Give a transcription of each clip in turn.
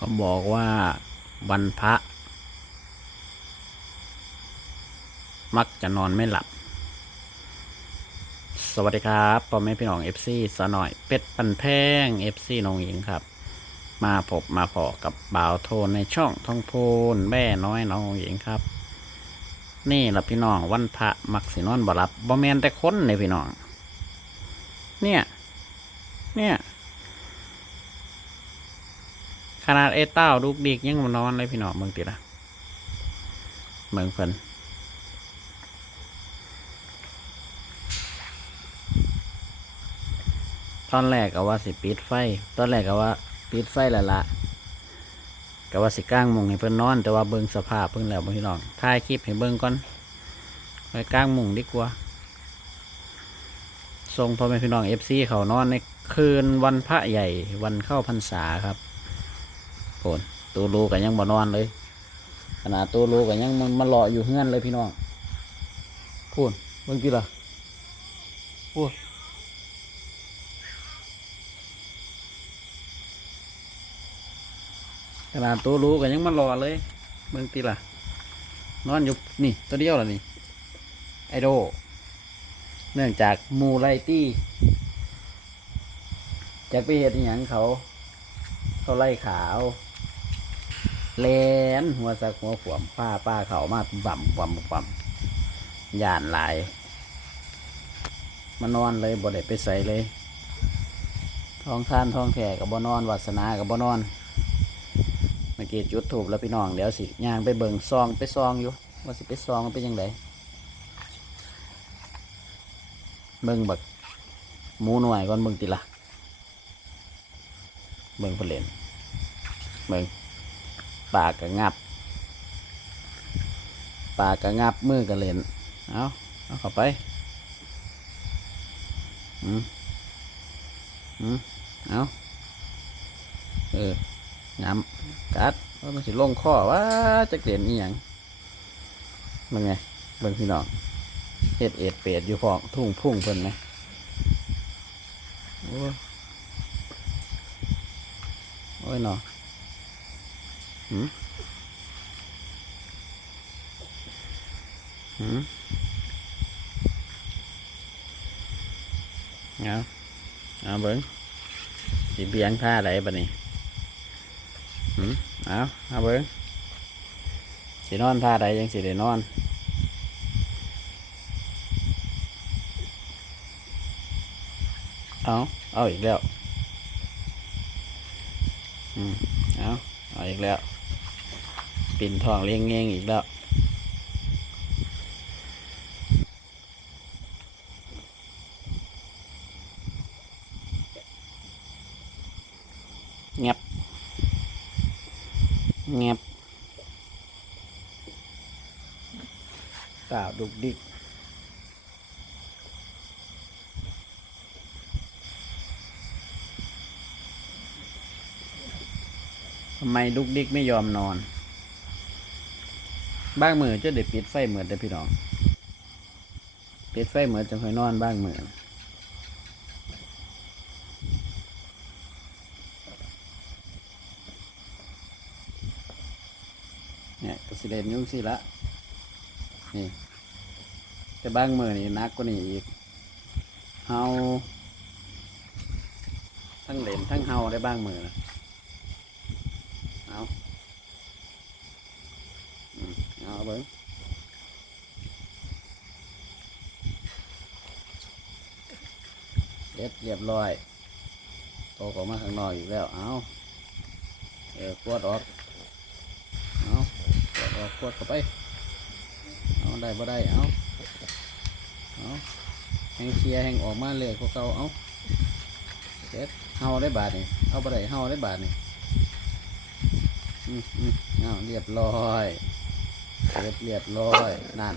เขาบอกว่าวันพระ มักจะนอนไม่หลับ สวัสดีครับพ่อแม่พี่น้องเอฟซีสหน่อยเป็ดปันแพงเอฟซีน้องหญิงครับ มาพบมาพอกับบ่าวโทนในช่องท่องโพนแม่น้อยน้องหญิงครับ นี่ละพี่น้องวันพระมักสินอนบ่หลับบ่แมนแต่คนเลยพี่น้อง เนี่ย เนี่ย ข นาดไอ้เต้าลูกดิกยังมานอนเลยพี่น้องเมืองติละเมืองเพิ่นตอนแรกก็ว่าสิปิดไฟ ตอนแรกก็ว่าปิดไฟแล้วละก็ว่าสิก้างมุงให้เพิ่นนอน แต่ว่าเบิ่งสภาพเพิ่นแล้วพี่น้องถ่ายคลิปให้เบิ่งก่อนไปก้างมุงดีกว่าส่งพ่อแม่พี่น้องเอฟซีเขานอนในคืนวันพระใหญ่วันเข้าพรรษาครับ โผนตัวลูกันยังบ่นอนเลย ขนาดตัวลูกันยังมันมารออยู่เฮือนเลยพี่น้องพูนเบิ่งกี่ล่ะพูนขนาดตัวลูกันยังมารอเลยเบิ่งกี่ล่ะ นอนอยู่นี่ตัวเดียวล่ะนี่ไอโด เนื่องจากมูไลตี้จากไปเหตุอหย่างเขา เขาไล่ขาว แลนหัวสักหัวขวมป้าป้าเขามาบ่ำบ่ำบ่ำย่านหลายมานอนเลยบ่ได้ไปใส่เลย ท้องท่านท้องแท่กับบ่นอนวาสนากับบ่นอนเมื่อกี้จุดถูกแล้วพี่น้องเดี๋ยวสิย่างไปเบิ่งซองไปซองอยู่ว่าสิไปซองเป็นยังไงเบิ่งบักหมูหน่วยก่อนเบิ่งติละเบิ่งเพนเลนเบิ่ง ปากกะงับ ปากกะงับมือกะเล่นเอาเอาเข้าไปอืมอืมเอาเอองับกัดว่ามันสิลงข้อว่าจะเกลียนอีหยังเบิ่งไงเบิ่งพี่น้องเฮ็ดเอ็ดเป็ดอยู่พองทุ่งพุ่งเพิ่นไหมโอ้ยโอ้ยเนาะ หืมหืมเอาเอาเบิ้งสิเบียงท่าอะไรบัดนี้หืมเอาเอาเบิ้งสินอนท่าใดยังสิได้นอนเอาเอาอีกแล้ว อืม เอาเอาอีกแล้ว ปินทองเลี้ยงเงี้ยงอีกแล้วเงียบเงียบตาดุกดิกทำไมลุกดิกไม่ยอมนอน บ้างมือจะเด็ดปิดไฟเหมือนแต่พี่น้องปิดไฟเหมือนจะค่อยนอนบ้างมือเนี่ยกสิเดนยุ่งสิละนี่แต่บ้างมือนี่นักกว่านี่อีกเฮาทั้งเหลนทั้งเฮาได้บ้างมือนะ เอาอืม เอาเบิ้งเรียบเรียบร้อยโตออกมาข้างนอกอีกแล้ว เอาเออขวดออก เอาขวดออกขวดเข้าไป เอาได้บ่ได้ เอาเอาแหงเคลียแหงออกมาเลยพวกเขาเอาเสร็จเฮาได้บาทนี่เอาบ่ได้เฮาได้บาทนี่อืมอืมเอาเรียบร้อย เรียบเรียบร้อยนั่น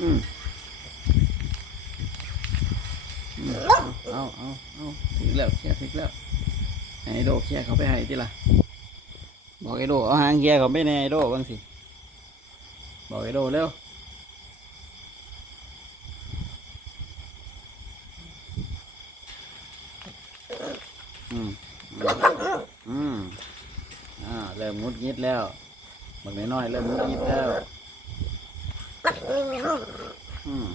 อืมเอาเอาเอาถึงแล้วเคียร์ถึงแล้วไอ้โดเคียร์เขาไปให้ทีละบอกไอ้โดเอาหางเคียร์เขาไปแน่ไอ้โดบ้างสิบอกไอ้โดเร็วอืม อ่าเริ่มงุดงิดแล้วบักน้อยๆเริ่มงุดงิดแล้ว อืม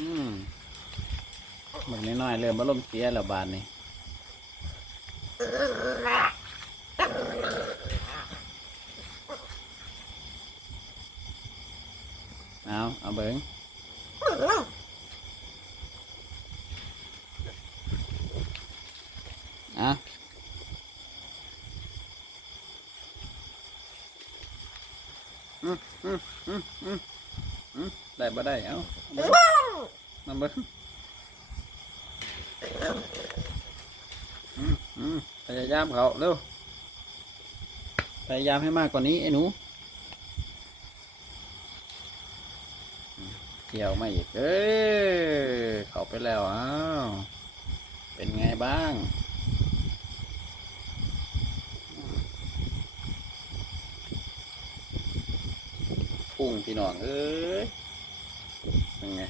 อืมบักน้อยๆเริ่มมาล่มเสียแล้วบานนี้เอาเอาเบิ้งอะอืมอืมอืมอืมอืม ได้บ่ได้ เอาเอามาเบิ้งอืมอืมพยายามเขาเร็ว พยายามให้มากกว่านี้ไอ้หนู เกี่ยวไมาอีก เอ้ย เขาไปแล้วอ้าว เป็นไงบ้าง พุ่งพี่น้องเอ้ยยังไง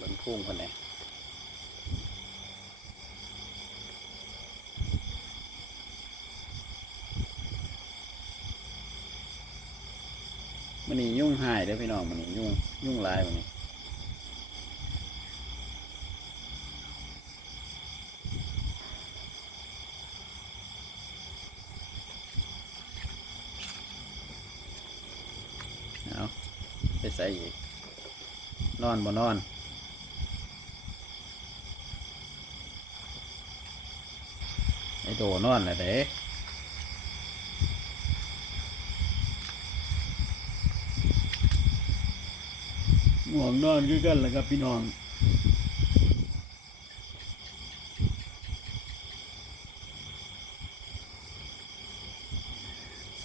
มันพุ่งคนไหนมันนี่ยุ่งหายเด้อพี่น้องมันนี่ยุ่งยุ่งลายมันนี่เอาไป ใส่อีก นอนบ่นอน ไอ้โดนอนแหละเด้ง่วงนอนคือกันแหละครับพี่น้อง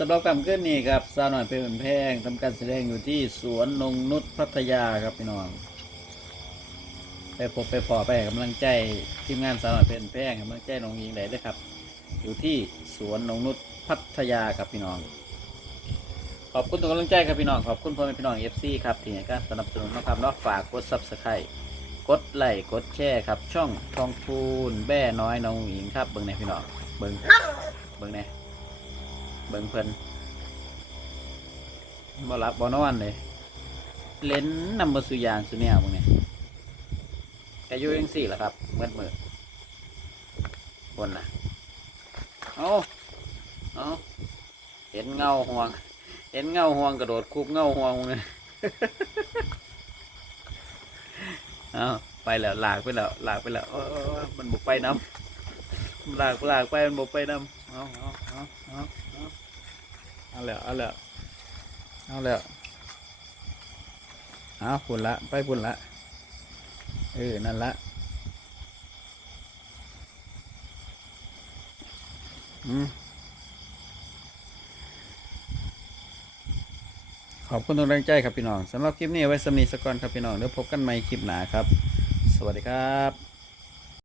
ำหรับกำขึ้นนี่ครับสาวหน่อยเป็นแพงทำการแสดงอยู่ที่สวนนงนุชพัทยาครับพี่น้องไปพบไปพอไปกำลังใจทีมงานสาวหน่อยเป็นแพงกำลังใจน้องยิงได้เลยครับ อยู่ที่สวนนงนุชพัทยาครับพี่น้อง ขอบคุณทุกกำลังใจครับพี่น้องขอบคุณพ่อแม่พี่น้องเอฟซีครับที่ให้การสนับสนุนนะครับเนาะฝากกดซับสไครต์กดไลค์กดแชร์ครับ ช่องทองพูนแบ่น้อยน้องหญิงครับเบิ้งในพี่น้องเบิ้งเบิ้งใน เบิ้งเพิ่นบ่รับบ่นอนเลยเล่นนำมาสุยางสุแนวมึงเนี่ยแกอยู่ยังสี่ละครับเมื่อมือบนนะเอาเอาเห็นเงาห่วง เห็นเงาห่วงกระโดดคุบเงาห่วงมึงเนี่ยเอาไปแล้วลากไปแล้วลากไปแล้วมันบุกไปน้ำลากลากไปมันบุกไปน้ำ เอาเอาเอาเอาเอาเอาแล้วเอาแล้วเอาแล้วเอาปุ่นละไปปุ่นละเออนั่นละอืมขอบคุณทุกกำลังใจครับพี่น้องสำหรับคลิปนี้ไว้สำนีสกอนครับพี่น้องเดี๋ยวพบกันใหม่คลิปหนาครับ สวัสดีครับ